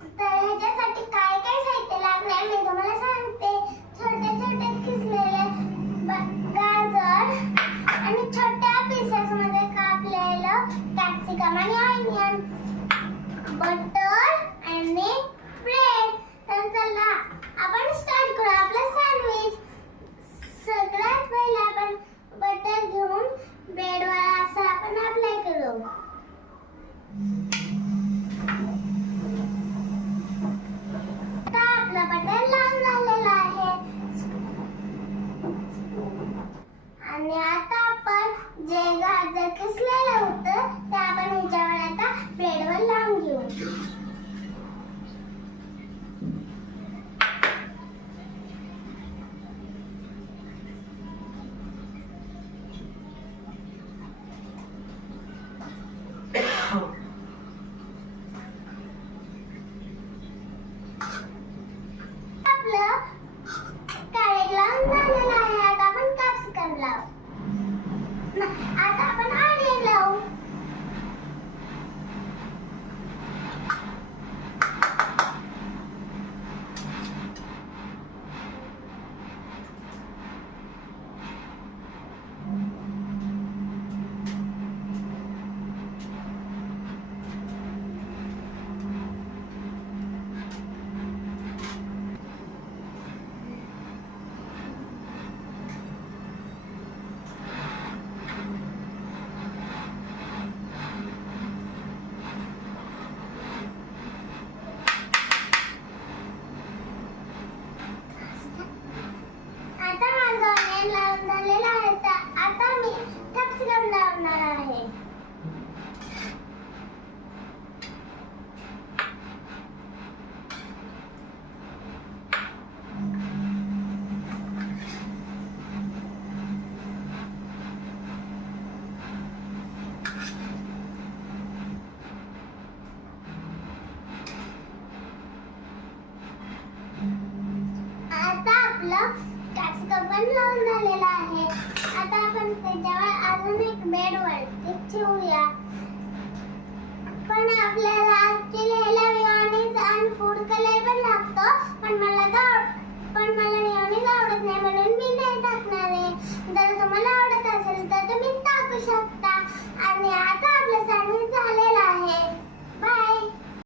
तर ह्याच्यासाठी काय काय साहित्य लागणार मी तुम्हाला सांगते. छोटे छोटे किसलेले गाजर आणि छोट्या पीसेस मध्ये कापलेलं कॅप्सिकम आणि ऑनियन, बटर आणि ब्रेड. तर चला आपण स्टार्ट करू आपलं सँडविच. सगळ्यात पहिले आपण बटर घेऊन ब्रेडवर असं आपण अप्लाय करू. आता आपलं बटर लावून झालेलं आहे आणि आता आपण जे गाजर किसलेलं होतं ते आपण ह्याच्यावर आता ब्रेडवर लावून घेऊ. आपलं कॅरेट लावून झालेलं आहे. आता आपण कॅप्सिकम लावू. आता आपण ऑनियन लावू. आता माझं ऑनियन लावून झालेलं आहे. तर आता मी कॅप्सिकम लावणार आहे. आता आपलं कॅप्सिकम पण लावून झालेलं आहे. आता आपण त्याच्यावर अजून एक ब्रेड वरती ठेवूया. पण आपल्याला